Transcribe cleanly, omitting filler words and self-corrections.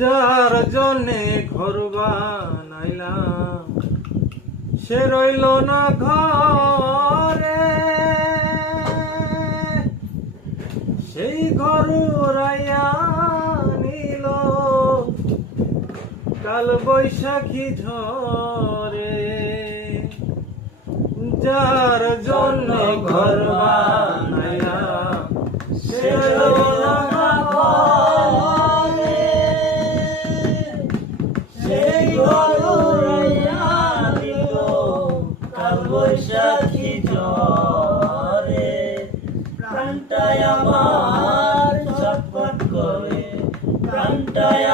যার জন্যে ঘর বানাইলাম সে রইল না ঘরে, সেই ঘর উড়াইয়া নিল কাল বৈশাখী ঝরে। যার জন্য ঘর বানাইলাম সে রইল না ঘরে, সেই ঘর উড়াইয়া দিল কাল বৈশাখী ঝরে। প্রাণটায় আমার ছটফট করে, প্রাণটায়